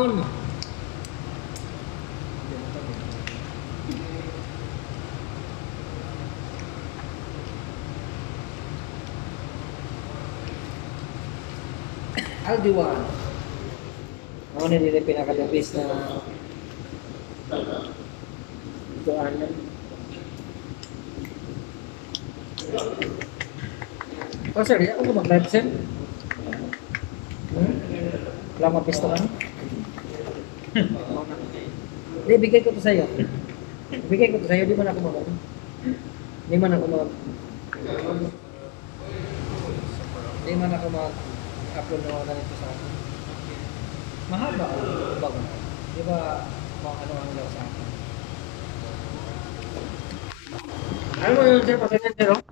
kaon. Aldiwan. Ako na nila pinaka-the-best na doanan. Oh, sir, ako ba mag-live, sir? Wala mapisto ka, no? Hindi, bigay ko to sa'yo. Bigay ko to sa'yo, di man ako mag- Di man ako mag-upload na ganito sa akin. Mahaba ako, bago. Di ba, mga ano-ano lang sa akin. Ano mo yun, sir? Pasensya, sir, oh?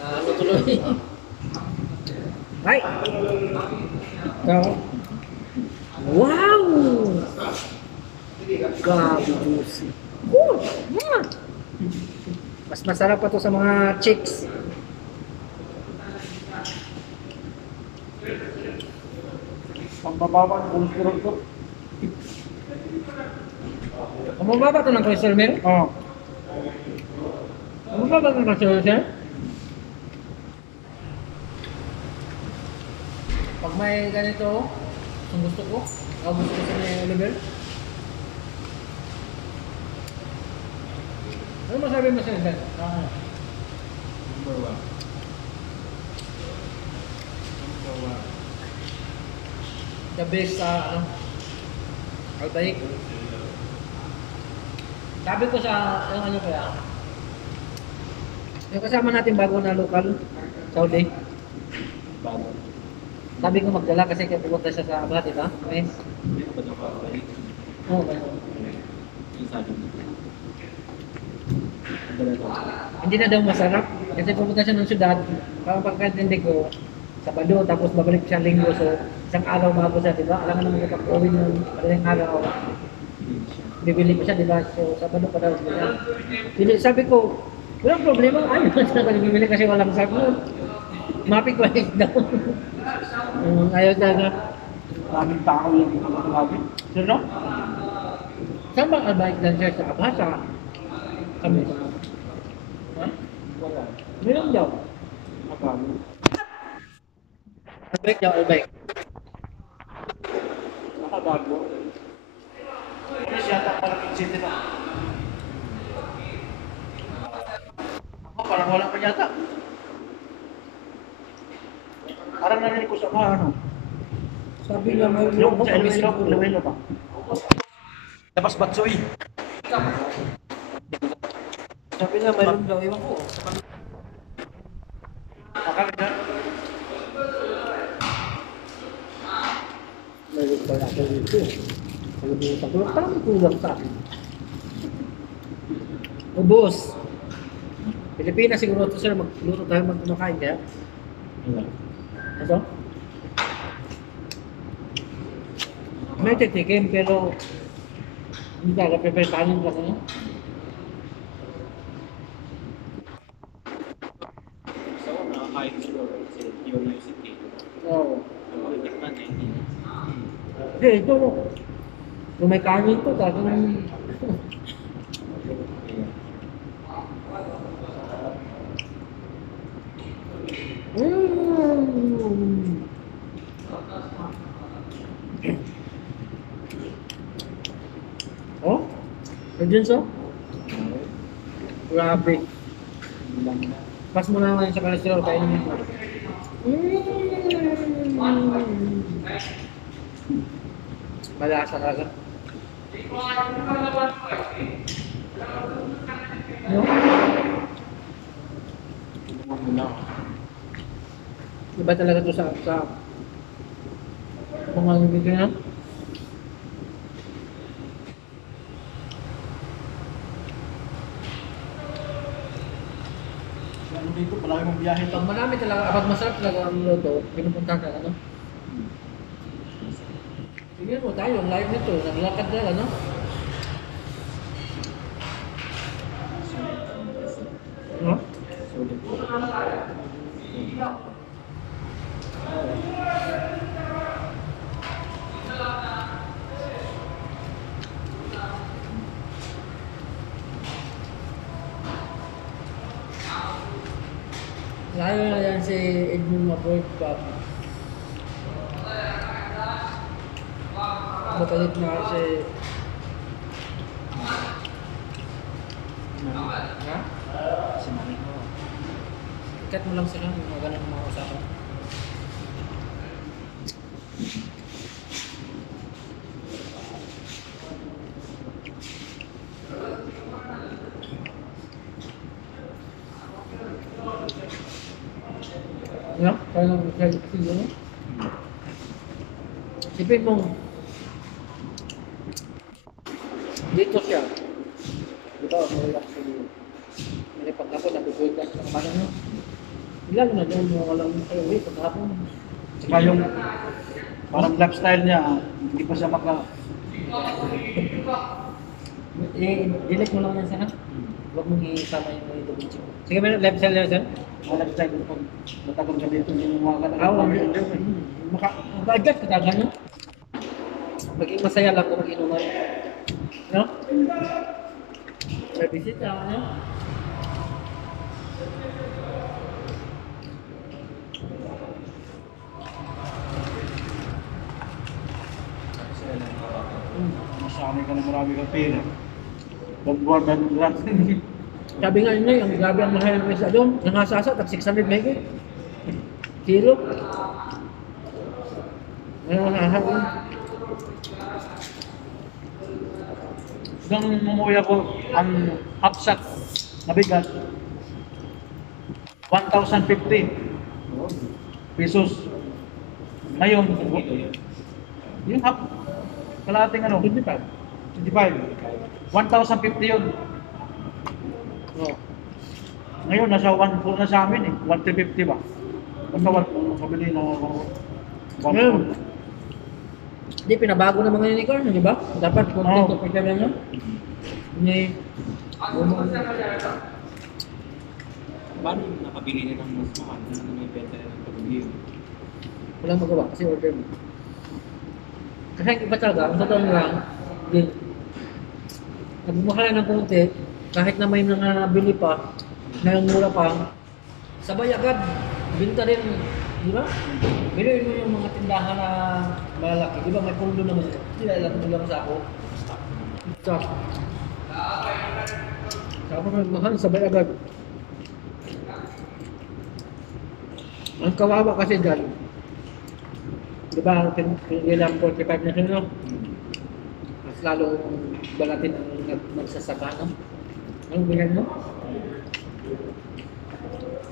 Natutuloy. Ay! Wow! Grabe juicy. Mas masarap pa to sa mga chicks. Pambababa ng cholesterol ko. Mababa to ng cholesterol, Mel? Oo. Mababa to ng cholesterol, sir? Pag may ganito, kung gusto ko sa may Oliver. Ano masabi mo sa sir? Number one. The best sa Albaik. Sabi ko sa yung ano kaya, yung kasama natin bago na lokal, Saudi. Bago. Sabi ko magdala kasi kaya pupunta siya sa Abad, di ba? Okay. Hindi ko pa daw babalik. Oo, okay. Yung sabi mo. Hindi na daw masarap kasi pupunta siya ng syudad. Parang pagkatindi ko, Sabado, tapos babalik siya linggo. So, isang araw bago siya, di ba? Alam mo naman kapag uwi ng madaling araw, bibili pa siya, di ba? So, Sabado pa daw siya. Sabi ko, walang problema. Ayaw na siya bibili kasi walang sakot. Mapig balik daw. Ayaw talaga. Maraming tao yung ito. Sir, no? Saan bang albike lang siya sa Abhasa? Kami. Ha? Wala. Meron daw. Magkano? Albike daw, albike. Nakabago. Ano siya yata parang city na? Ako parang wala pa yata. Parang narinig ko sa mga ano. Sabi niya may Yung sa Elvis Rock, Lawelo ba? Labas Batsoy. Sabi niya mayroon daw, ewan ko. Akala na. Mayroon pala ako dito. Kalimutan ko. Parang may kulang sa akin. Ubus. Pilipinas siguro ito sila magluto tayo magkumakain kaya. Ito? May titikim pero hindi talaga prepare kanin lang ano. So, nakakain siguro kasi yung music eh. Oo. Ang tikman na hindi. Hindi, ito. Kung may kanin to, talagang Oh? Nandiyan so? Grabe. Pas mo na ngayon sa cholesterol, kainin mo. Malasa talaga. No? Iba talaga to sa mga bibigyan na. Ano dito, palagi mong biyahe to. Pag marami talaga, pag masarap talaga ang luto, pinupunta ka ano? Tingnan mo tayo, ang live nito, naglakad na, ano? No? Lalo na yan si Edmund Mapoy pa. Matalit na si... Ha? Si Mariko. Ikat mo lang sila, mga ganun mga usapan. Ano? Kaya lang sige mo. Sipin mo, dito siya. Diba, malak si... May pagkapon, nabubuhay ka sa kamanan mo. Lalo na doon, walang ay, pagkapon. Saka yung parang lifestyle niya, hindi pa siya I-delete mo lang yan sana. Huwag mong isama yung mga double check. Sige, may live sell yan, sir? lifestyle pag matagal ka dito yung mga Oo, kanang maka-adjust ka talaga, no? Maging masaya lang kung mag-inuman. No? May visit lang, no? masanay ka na marami kang pera. Pag-board na ng grant. Sabi nga nyo, ang grabe ang mahal ng isa doon. Nangasasa, tag 600 mega. Kilo. Nangasasa doon. Nung mumuwi ako, ang half sack na bigat, 1,050 pesos. Ngayon, yung half, kalahating ano, 25. 25. 1,050 yun. Oh. Ngayon, nasa 1,4 na sa amin eh. 1,350 ba? Basta 1,4 kabili na 1,4. Ngayon, hindi, pinabago na mga unicorn, di ba? Dapat content Oo. to pagka na nyo. Hindi, Paano nakabili nila ng mas mahal na may benta na ng pag-review? walang magawa kasi order mo. Kasi ang iba talaga, ang totoo lang, din, nagmumahal ng konti, kahit na may mga nabili pa, na yung mura pa, sabay agad, binta rin, di ba? Biluin mo yung mga tindahan na malalaki, di ba may pundo naman, sila ilang mo lang sa ako. Stock. Tapos mahal, sabay agad. Ang kawawa kasi dyan, di ba, pinagbilang 45 na sino? Mas lalo balatin ang magsasaka, no? Anong bilan mo?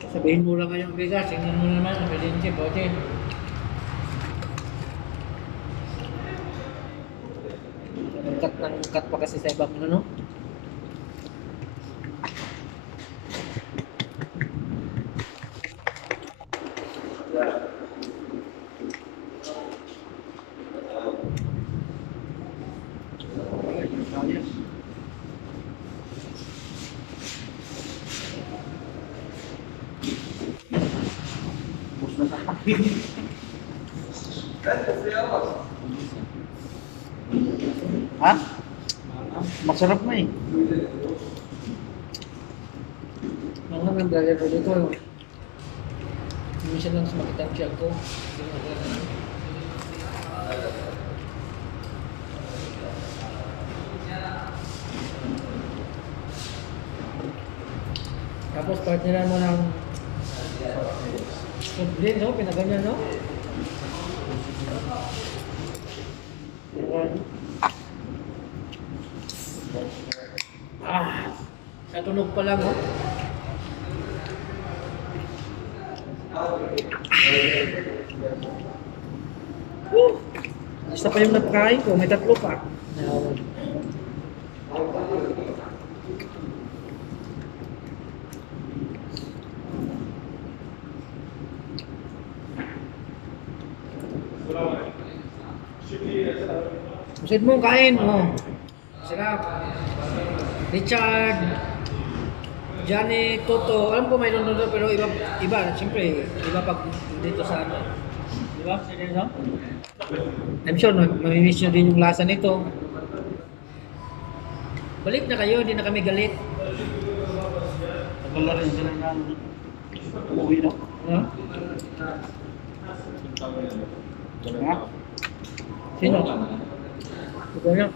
Sabihin mo lang ngayong bigas, tingnan mo naman, ang emergency, bote. Cut pa kasi sa ibang ano, no? Bus na sa akin. Ha? Masarap na eh. Mga nagdala ko dito, minsan lang sumakit ang tiyan ko. Tapos partneran mo ng din, no? Pinaganyan, no? Ah, sa tunog pa lang, oh. Woo! Isa pa yung napakain ko, may tatlo pa. Sid mo, kain. Oh. Sarap. Richard. Johnny, Toto. Alam ko may London pero iba. Siyempre, iba pag dito sa ano. Di ba? Seryoso? I'm sure, mamimiss nyo din yung lasa nito. Balik na kayo, hindi na kami galit. Tagal na rin sila ng umuwi, no? Ha? Ha? Sino? Ito na.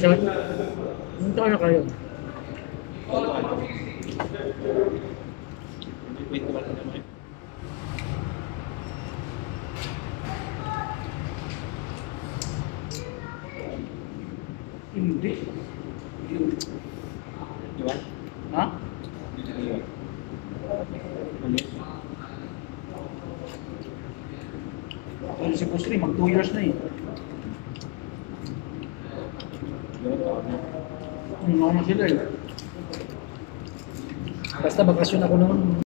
Saan? Punta na kayo. Hindi. Di ba? Ha? Kung si Pusri, mag 2 years na eh. Ano na sila eh. Basta bakasyon ako noon.